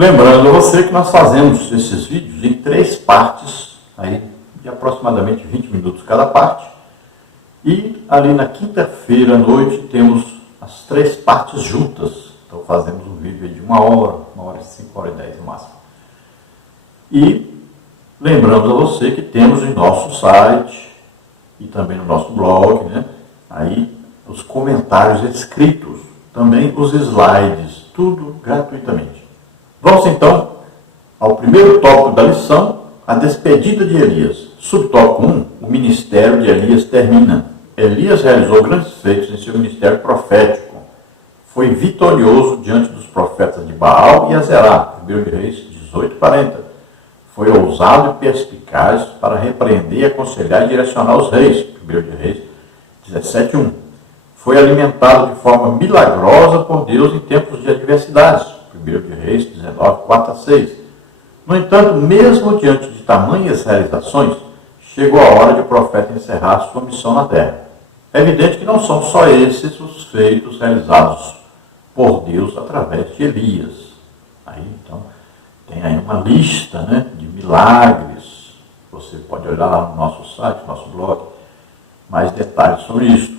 Lembrando a você que nós fazemos esses vídeos em 3 partes, aí de aproximadamente 20 minutos cada parte. E ali na quinta-feira à noite temos as 3 partes juntas. Então fazemos um vídeo de 1 hora, 1 hora e 5, 1 hora e 10 no máximo. E lembramos a você que temos em nosso site e também no nosso blog, aí os comentários escritos, também os slides, tudo gratuitamente. Vamos então ao primeiro tópico da lição, a despedida de Elias. Subtópico 1, o ministério de Elias termina. Elias realizou grandes feitos em seu ministério profético. Foi vitorioso diante dos profetas de Baal e Azerá, 1 Reis 18:40. Foi ousado e perspicaz para repreender, aconselhar e direcionar os reis, 1 Reis 17:1. Foi alimentado de forma milagrosa por Deus em tempos de adversidades, 1 Reis 19:4-6. No entanto, mesmo diante de tamanhas realizações, chegou a hora de o profeta encerrar sua missão na terra. É evidente que não são só esses os feitos realizados por Deus através de Elias. Aí, então, tem aí uma lista de milagres. Você pode olhar lá no nosso site, no nosso blog, mais detalhes sobre isso.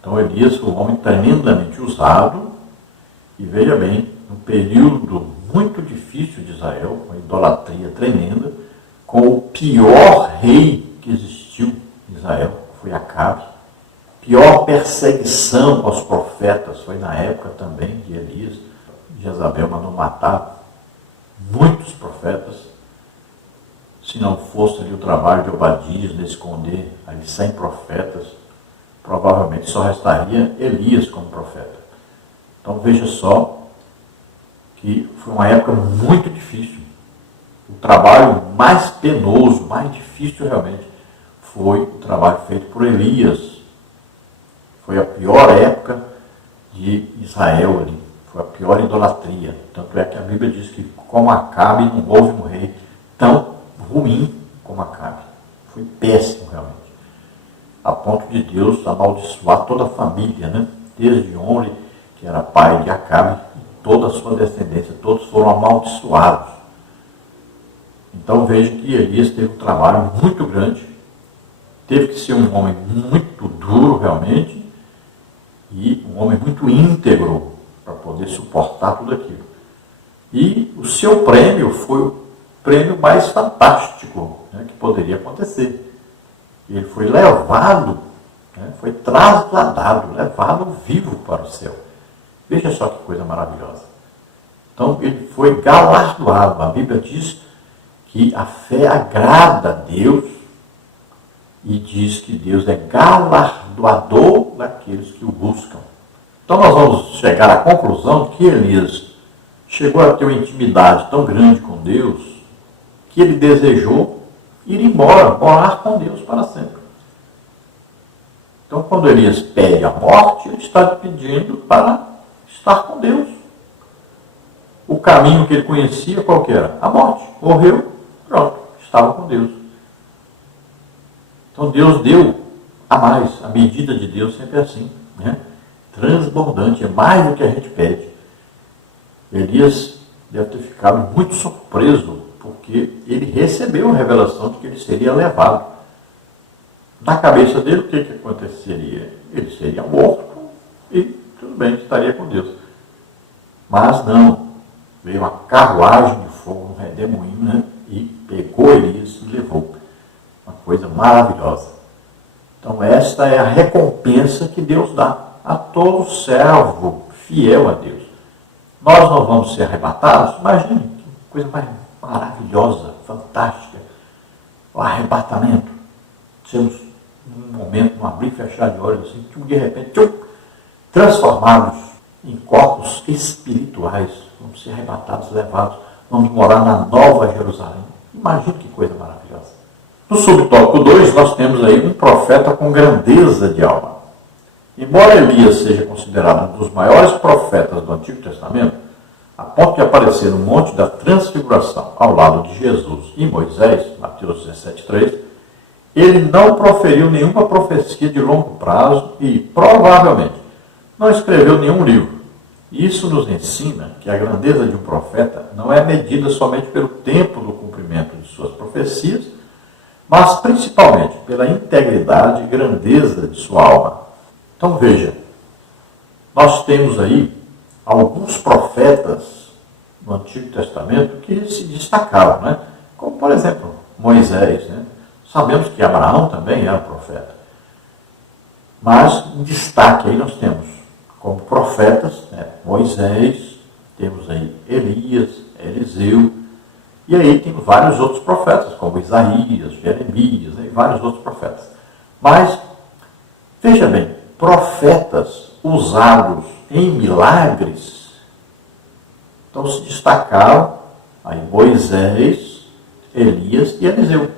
Então, Elias foi um homem tremendamente usado, e veja bem, um período muito difícil de Israel, com idolatria tremenda, com o pior rei que existiu em Israel, foi Acabe. Pior perseguição aos profetas foi na época também de Elias. Jezabel mandou matar muitos profetas. Se não fosse ali o trabalho de Obadias de esconder ali 100 profetas, provavelmente só restaria Elias como profeta. Então veja só que foi uma época muito difícil. O trabalho mais penoso, mais difícil realmente, foi o trabalho feito por Elias. Foi a pior época de Israel ali. Foi a pior idolatria. Tanto é que a Bíblia diz que, como Acabe, não houve um rei tão ruim como Acabe. Foi péssimo realmente. A ponto de Deus amaldiçoar toda a família, Desde Omri, que era pai de Acabe, e toda a sua descendência, todos foram amaldiçoados. Então veja que Elias teve um trabalho muito grande, teve que ser um homem muito duro realmente, e um homem muito íntegro para poder suportar tudo aquilo. E o seu prêmio foi o prêmio mais fantástico que poderia acontecer. Ele foi levado, foi trasladado, levado vivo para o céu. Veja só que coisa maravilhosa. Então ele foi galardoado. A Bíblia diz que a fé agrada a Deus e diz que Deus é galardoador daqueles que o buscam. Então nós vamos chegar à conclusão que Elias chegou a ter uma intimidade tão grande com Deus que ele desejou ir embora, morar com Deus para sempre. Então quando Elias pede a morte, ele está pedindo para estar com Deus. O caminho que ele conhecia, qual que era? A morte. Morreu, pronto, estava com Deus. Então Deus deu a mais. A medida de Deus sempre é assim, transbordante, é mais do que a gente pede. Elias deve ter ficado muito surpreso, porque ele recebeu a revelação de que ele seria levado. Na cabeça dele, o que aconteceria? Ele seria morto e tudo bem, estaria com Deus. Mas não, veio uma carruagem de fogo, um redemoinho, e pegou Elias e levou. Uma coisa maravilhosa. Então esta é a recompensa que Deus dá a todo servo fiel a Deus. Nós não vamos ser arrebatados? Imagine, que coisa mais maravilhosa, fantástica. O arrebatamento. Temos um momento, um abrir e fechar de olhos, assim, de repente, transformados em corpos espirituais. Vamos ser arrebatados, levados. Vamos morar na Nova Jerusalém. Imagine que coisa maravilhosa. No subtópico 2, nós temos aí um profeta com grandeza de alma. Embora Elias seja considerado um dos maiores profetas do Antigo Testamento, a ponto de aparecer no Monte da Transfiguração, ao lado de Jesus e Moisés, Mateus 17:3, ele não proferiu nenhuma profecia de longo prazo e, provavelmente, não escreveu nenhum livro. Isso nos ensina que a grandeza de um profeta não é medida somente pelo tempo do cumprimento de suas profecias, mas principalmente pela integridade e grandeza de sua alma. Então veja, nós temos aí alguns profetas no Antigo Testamento que se destacaram, né? Como por exemplo Moisés, né? Sabemos que Abraão também era profeta. Mas em destaque aí nós temos como profetas, né, Moisés, temos aí Elias, Eliseu, e aí tem vários outros profetas, como Isaías, Jeremias, e vários outros profetas. Mas, veja bem, profetas usados em milagres, então se destacaram aí Moisés, Elias e Eliseu.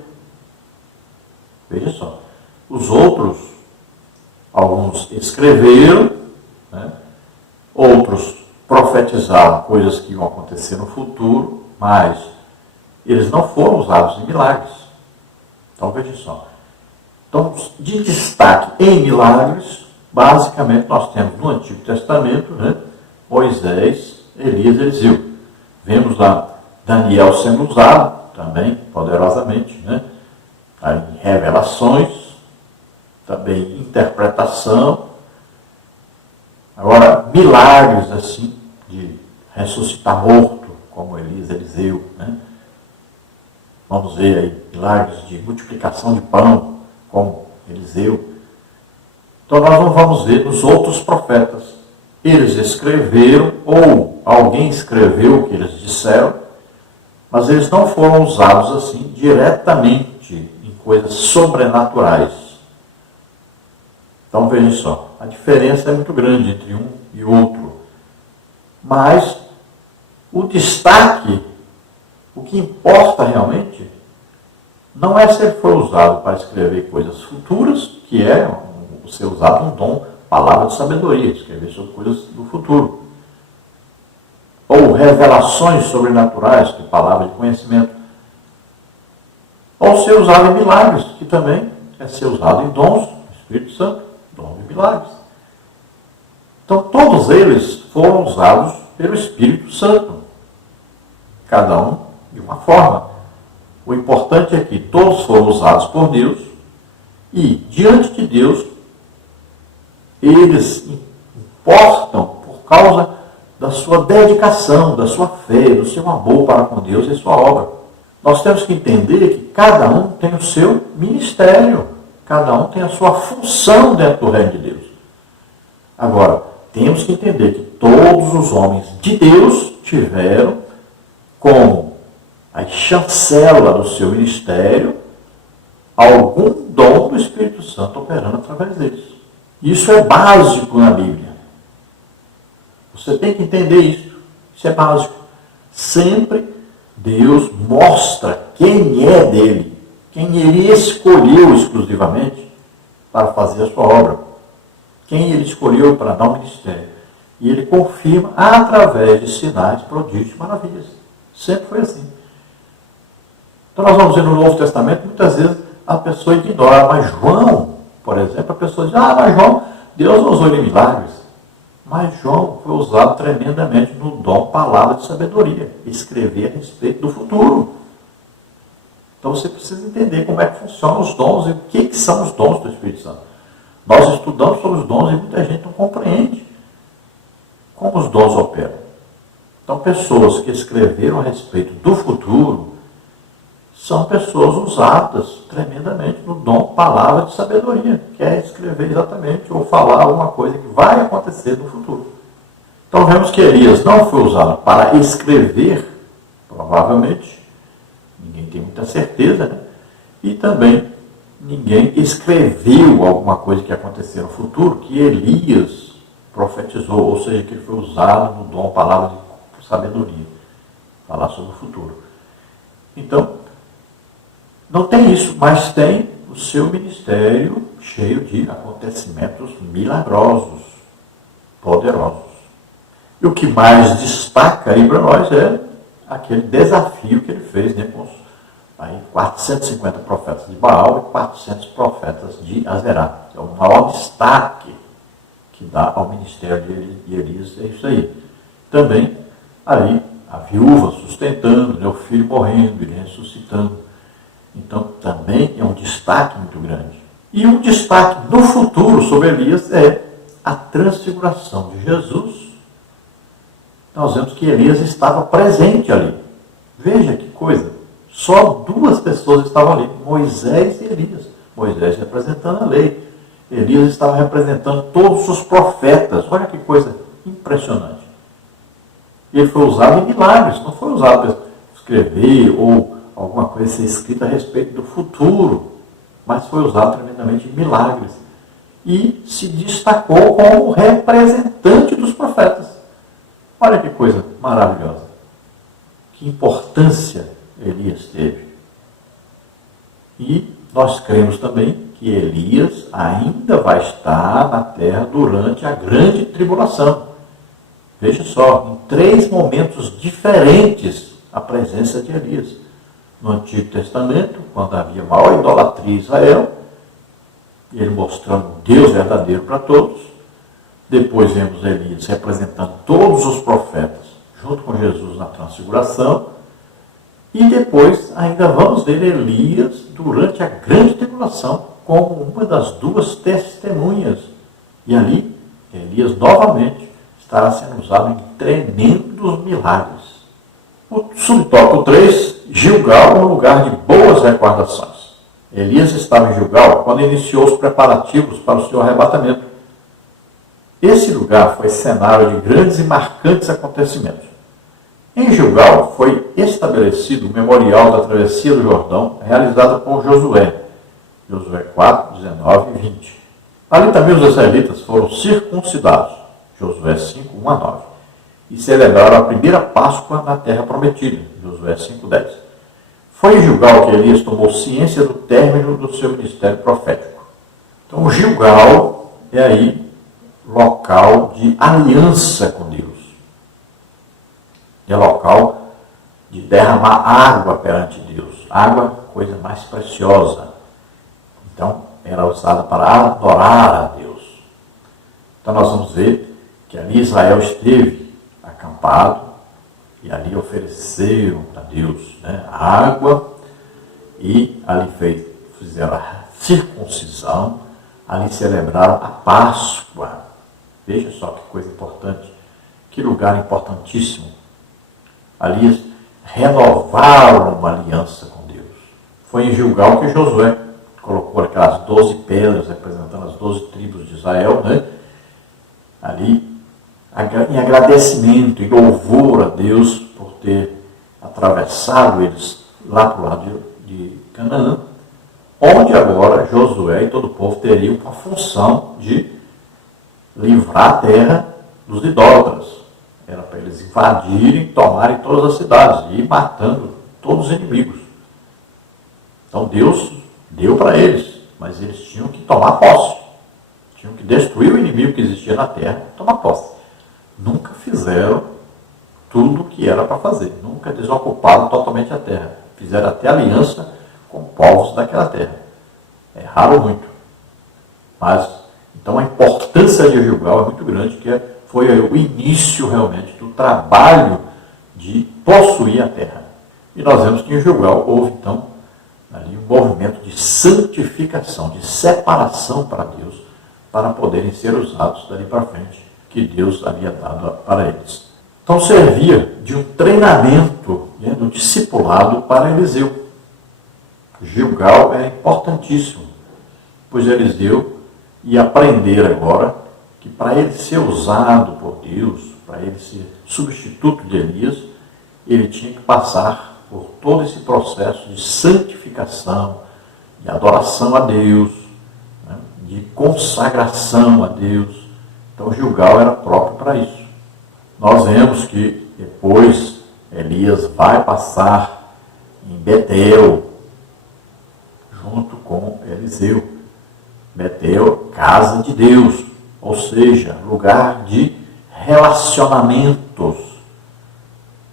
Veja só, os outros, alguns escreveram, né? Outros profetizaram coisas que iam acontecer no futuro, mas eles não foram usados em milagres. Então veja só. Então, de destaque em milagres, basicamente nós temos no Antigo Testamento, né, Moisés, Elias e Eliseu. Vemos lá Daniel sendo usado também poderosamente, né? Em revelações, também interpretação. Agora, milagres assim, de ressuscitar morto, como Elias, Eliseu, né? Vamos ver aí, milagres de multiplicação de pão, como Eliseu. Então nós não vamos ver nos outros profetas. Eles escreveram, ou alguém escreveu o que eles disseram, mas eles não foram usados assim diretamente em coisas sobrenaturais. Então vejam só, a diferença é muito grande entre um e outro. Mas o destaque, o que importa realmente, não é se ele foi usado para escrever coisas futuras, que é o ser usado um dom, palavra de sabedoria, escrever sobre coisas do futuro. Ou revelações sobrenaturais, que é palavra de conhecimento. Ou ser usado em milagres, que também é ser usado em dons do Espírito Santo, dons de milagres. Então todos eles foram usados pelo Espírito Santo, cada um de uma forma. O importante é que todos foram usados por Deus e, diante de Deus, eles importam por causa da sua dedicação, da sua fé, do seu amor para com Deus e sua obra. Nós temos que entender que cada um tem o seu ministério, cada um tem a sua função dentro do reino de Deus. Agora, temos que entender que todos os homens de Deus tiveram como a chancela do seu ministério algum dom do Espírito Santo operando através deles. Isso é básico na Bíblia. Você tem que entender isso. Isso é básico. Sempre Deus mostra quem é dele, quem ele escolheu exclusivamente para fazer a sua obra, quem ele escolheu para dar o ministério. E ele confirma através de sinais, prodígios, maravilhas. Sempre foi assim. Então nós vamos ver no Novo Testamento, muitas vezes a pessoa ignora, mas João, por exemplo, a pessoa diz, mas João, Deus não usou ele em milagres. Mas João foi usado tremendamente no dom palavra de sabedoria, escrever a respeito do futuro. Então você precisa entender como é que funcionam os dons e o que são os dons do Espírito Santo. Nós estudamos sobre os dons e muita gente não compreende como os dons operam. Então pessoas que escreveram a respeito do futuro são pessoas usadas tremendamente no dom palavra de sabedoria, que é escrever exatamente ou falar alguma coisa que vai acontecer no futuro. Então vemos que Elias não foi usado para escrever, provavelmente, ninguém tem muita certeza, né? E também ninguém escreveu alguma coisa que ia acontecer no futuro, que Elias profetizou, ou seja, que ele foi usado no dom palavra de sabedoria, falar sobre o futuro. Então, não tem isso, mas tem o seu ministério cheio de acontecimentos milagrosos, poderosos. E o que mais destaca aí para nós é aquele desafio que ele fez, né, com aí 450 profetas de Baal e 400 profetas de Azerá. É o maior destaque que dá ao ministério de Elias, é isso aí. também ali a viúva sustentando, né, o filho morrendo, ele ressuscitando. Então também é um destaque muito grande. E um destaque no futuro sobre Elias é a transfiguração de Jesus. Nós vemos que Elias estava presente ali. Veja que coisa. Só duas pessoas estavam ali, Moisés e Elias. Moisés representando a lei. Elias estava representando todos os profetas. Olha que coisa impressionante. Ele foi usado em milagres, não foi usado para escrever ou alguma coisa ser escrita a respeito do futuro, mas foi usado tremendamente em milagres. E se destacou como representante dos profetas. Olha que coisa maravilhosa. Que importância Elias teve. E nós cremos também que Elias ainda vai estar na terra durante a grande tribulação. Veja só, em 3 momentos diferentes a presença de Elias. No Antigo Testamento, quando havia maior idolatria em Israel, ele mostrando o Deus verdadeiro para todos. Depois vemos Elias representando todos os profetas, junto com Jesus na transfiguração. E depois ainda vamos ver Elias durante a grande tribulação, como uma das 2 testemunhas. E ali, Elias novamente estará sendo usado em tremendos milagres. O subtópico 3, Gilgal, um lugar de boas recordações. Elias estava em Gilgal quando iniciou os preparativos para o seu arrebatamento. Esse lugar foi cenário de grandes e marcantes acontecimentos. Em Gilgal foi estabelecido o memorial da travessia do Jordão, realizado por Josué. Josué 4, 19 e 20. Ali também os israelitas foram circuncidados. Josué 5, 1 a 9. E celebraram a primeira Páscoa na terra prometida. Josué 5, 10. Foi em Gilgal que Elias tomou ciência do término do seu ministério profético. Então, Gilgal é aí local de aliança com Deus. É local de derramar água perante Deus. Água, coisa mais preciosa. Então, era usada para adorar a Deus. Então, nós vamos ver que ali Israel esteve acampado e ali ofereceram a Deus, né, água, e ali fizeram a circuncisão, ali celebraram a Páscoa. Veja só que coisa importante, que lugar importantíssimo. Ali renovaram uma aliança com Deus. Foi em Gilgal que Josué colocou aquelas 12 pedras representando as 12 tribos de Israel, né? Ali, em agradecimento e louvor a Deus por ter atravessado eles lá para o lado de Canaã, onde agora Josué e todo o povo teriam a função de livrar a terra dos idólatras. Era para eles invadirem, tomarem todas as cidades e ir matando todos os inimigos. Então Deus deu para eles, mas eles tinham que tomar posse. Tinham que destruir o inimigo que existia na terra e tomar posse. Nunca fizeram tudo o que era para fazer. Nunca desocuparam totalmente a terra. Fizeram até aliança com povos daquela terra. Erraram muito. Mas, então a importância de Gilgal é muito grande, que foi o início realmente do trabalho de possuir a terra. E nós vemos que em Gilgal houve então ali um movimento de santificação, de separação para Deus, para poderem ser usados dali para frente, que Deus havia dado para eles. Então servia de um treinamento, né, do discipulado para Eliseu. Gilgal é importantíssimo, pois Eliseu ia aprender agora que para ele ser usado por Deus, para ele ser substituto de Elias, ele tinha que passar por todo esse processo de santificação, de adoração a Deus, né, de consagração a Deus. Então Gilgal era próprio para isso. Nós vemos que depois Elias vai passar em Betel, junto com Eliseu. Betel, casa de Deus, ou seja, lugar de relacionamentos,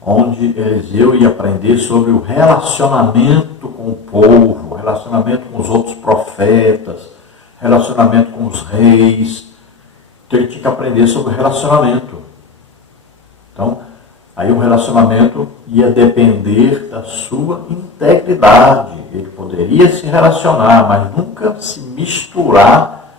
onde Eliseu ia aprender sobre o relacionamento com o povo, relacionamento com os outros profetas, relacionamento com os reis. Então ele tinha que aprender sobre o relacionamento. Então, aí o relacionamento ia depender da sua integridade. Ele poderia se relacionar, mas nunca se misturar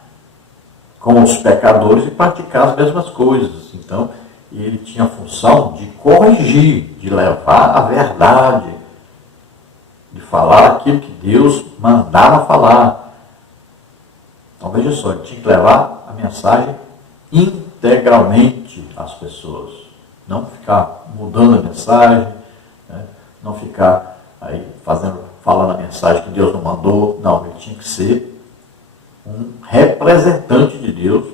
com os pecadores e praticar as mesmas coisas. Então, ele tinha a função de corrigir, de levar a verdade, de falar aquilo que Deus mandava falar. Então, veja só, ele tinha que levar a mensagem integralmente às pessoas. Não ficar mudando a mensagem, né? Não ficar aí falando a mensagem que Deus não mandou. Não, ele tinha que ser um representante de Deus,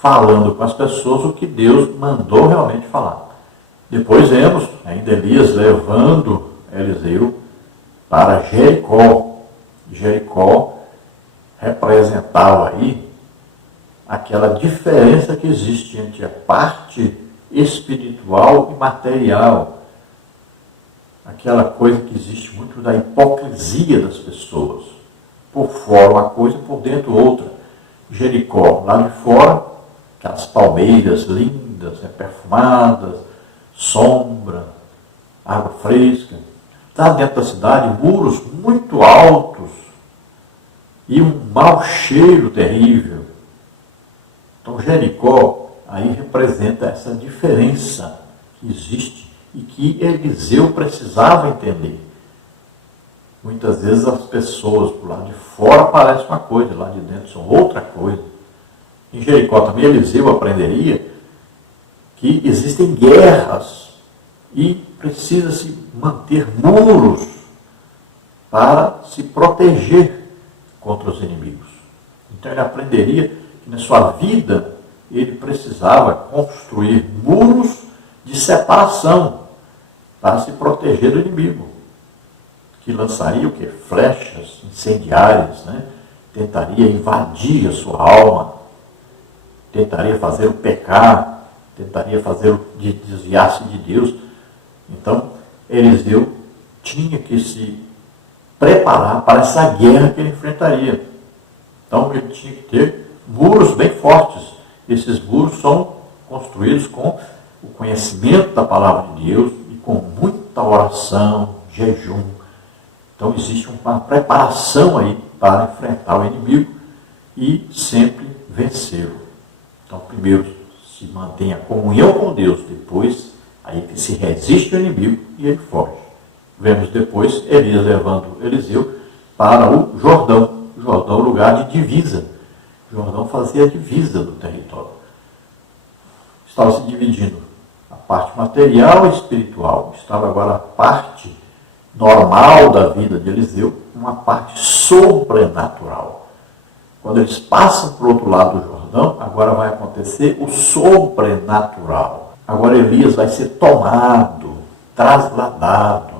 falando com as pessoas o que Deus mandou realmente falar. Depois vemos ainda Elias levando Eliseu para Jericó. Jericó representava aí aquela diferença que existe entre a parte espiritual e material. Aquela coisa que existe muito da hipocrisia das pessoas. Por fora uma coisa, por dentro outra. Jericó, lá de fora, aquelas palmeiras lindas, perfumadas, sombra, água fresca. Lá dentro da cidade, muros muito altos e um mau cheiro terrível. Então Jericó aí representa essa diferença que existe e que Eliseu precisava entender. Muitas vezes as pessoas do lado de fora parecem uma coisa, lá de dentro são outra coisa. Em Jericó também Eliseu aprenderia que existem guerras e precisa-se manter muros para se proteger contra os inimigos. Então ele aprenderia que na sua vida ele precisava construir muros de separação para se proteger do inimigo, que lançaria o quê? Flechas incendiárias, né? Tentaria invadir a sua alma, tentaria fazer o pecar, tentaria fazer o desviar-se de Deus. Então, Eliseu tinha que se preparar para essa guerra que ele enfrentaria. Então, ele tinha que ter muros bem fortes. Esses muros são construídos com o conhecimento da palavra de Deus e com muita oração, jejum. Então, existe uma preparação aí para enfrentar o inimigo e sempre vencê-lo. Então, primeiro se mantém a comunhão com Deus, depois aí que se resiste ao inimigo e ele foge. Vemos depois Elias levando Eliseu para o Jordão. O Jordão é um lugar de divisa. O Jordão fazia a divisa do território. Estava se dividindo a parte material e espiritual. Estava agora a parte normal da vida de Eliseu, uma parte sobrenatural. Quando eles passam para o outro lado do Jordão, agora vai acontecer o sobrenatural. Agora Elias vai ser tomado, trasladado.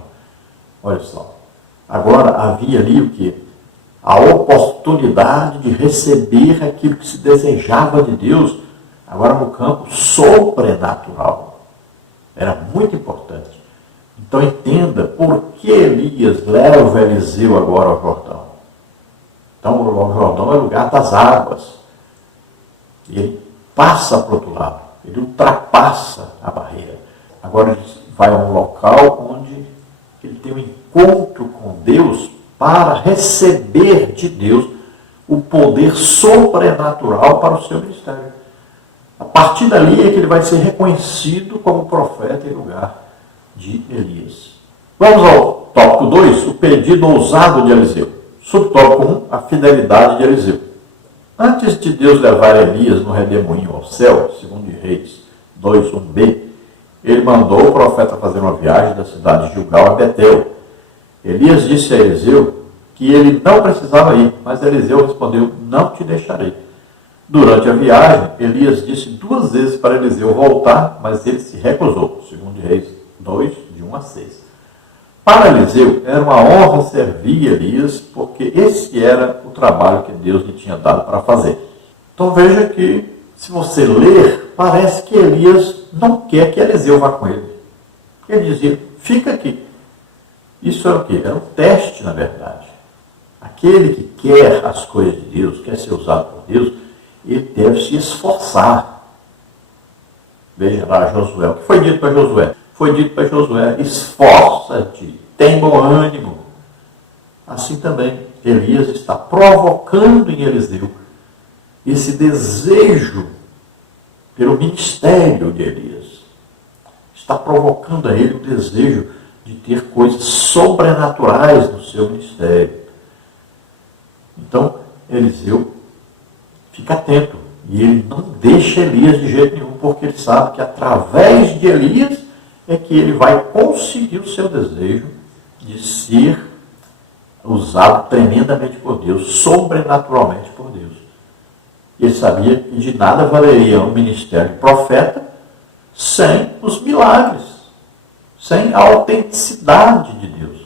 Olha só. Agora havia ali o quê? A oportunidade de receber aquilo que se desejava de Deus, agora no campo sobrenatural. Era muito importante. Então entenda por que Elias leva Eliseu agora ao Jordão. Então o Jordão é o lugar das águas. E ele passa para o outro lado. Ele ultrapassa a barreira. Agora ele vai a um local onde ele tem um encontro com Deus para receber de Deus o poder sobrenatural para o seu ministério. A partir dali é que ele vai ser reconhecido como profeta em lugar de Elias. Vamos ao tópico 2, o pedido ousado de Eliseu. Subtópico 1, a fidelidade de Eliseu. Antes de Deus levar Elias no redemoinho ao céu, segundo Reis 2, 1b, ele mandou o profeta fazer uma viagem da cidade de Gilgal a Betel. Elias disse a Eliseu que ele não precisava ir, mas Eliseu respondeu, não te deixarei. Durante a viagem, Elias disse 2 vezes para Eliseu voltar, mas ele se recusou, segundo Reis 2, de 1 a 6. Para Eliseu, era uma honra servir Elias, porque esse era o trabalho que Deus lhe tinha dado para fazer. Então veja que, se você ler, parece que Elias não quer que Eliseu vá com ele. Ele dizia, fica aqui. Isso era o quê? Era um teste, na verdade. Aquele que quer as coisas de Deus, quer ser usado por Deus, ele deve se esforçar. Veja lá Josué. O que foi dito para Josué? Foi dito para Josué: esforça-te, tem bom ânimo. Assim também, Elias está provocando em Eliseu esse desejo pelo ministério de Elias. Está provocando a ele o desejo de ter coisas sobrenaturais no seu ministério. Então, Eliseu fica atento. E ele não deixa Elias de jeito nenhum, porque ele sabe que através de Elias é que ele vai conseguir o seu desejo de ser usado tremendamente por Deus, sobrenaturalmente por Deus. Ele sabia que de nada valeria um ministério de profeta sem os milagres, sem a autenticidade de Deus.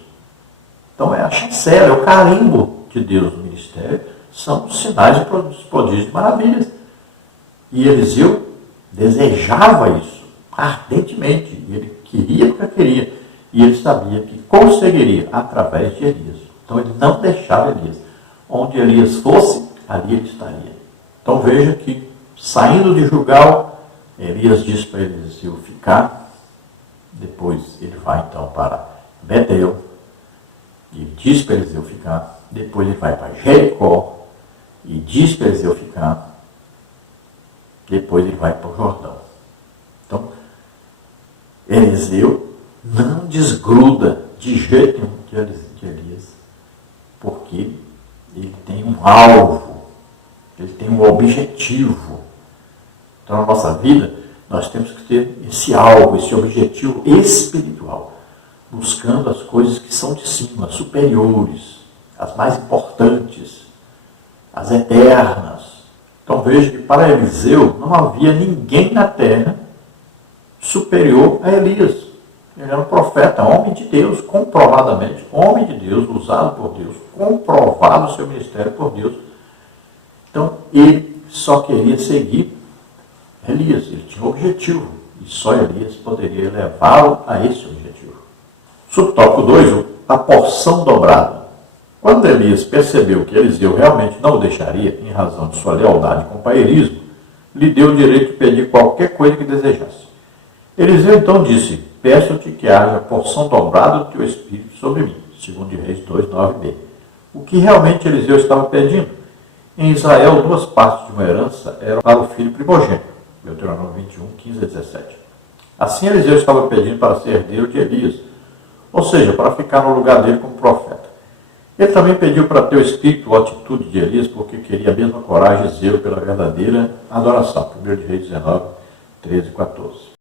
Então é a chancela, é o carimbo de Deus no ministério, são os sinais e prodígios de maravilhas. E Eliseu desejava isso ardentemente. Ele queria porque queria. E ele sabia que conseguiria através de Elias. Então ele não deixava Elias. Onde Elias fosse, ali ele estaria. Então veja que, saindo de Gilgal, Elias diz para Eliseu ficar. Depois ele vai então para Betel. E diz para Eliseu ficar. Depois ele vai para Jericó. E diz para Eliseu ficar. Depois ele vai para o Jordão. Então, Eliseu não desgruda de jeito nenhum de Elias, porque ele tem um alvo, ele tem um objetivo. Então, na nossa vida, nós temos que ter esse alvo, esse objetivo espiritual, buscando as coisas que são de cima, superiores, as mais importantes, as eternas. Então veja que para Eliseu não havia ninguém na terra superior a Elias. Ele era um profeta, homem de Deus, comprovadamente, homem de Deus, usado por Deus, comprovado o seu ministério por Deus. Então ele só queria seguir Elias, ele tinha um objetivo, e só Elias poderia levá-lo a esse objetivo. Subtópico 2, a porção dobrada. Quando Elias percebeu que Eliseu realmente não o deixaria, em razão de sua lealdade e companheirismo, lhe deu o direito de pedir qualquer coisa que desejasse. Eliseu então disse: peço-te que haja porção dobrada do teu espírito sobre mim, segundo Reis 2:9b. O que realmente Eliseu estava pedindo? Em Israel, 2 partes de uma herança eram para o filho primogênito, Deuteronômio 21:15-17. Assim Eliseu estava pedindo para ser herdeiro de Elias, ou seja, para ficar no lugar dele como profeta. Ele também pediu para ter o espírito ou atitude de Elias, porque queria a mesma coragem e zelo pela verdadeira adoração. 1 Reis 19:13-14.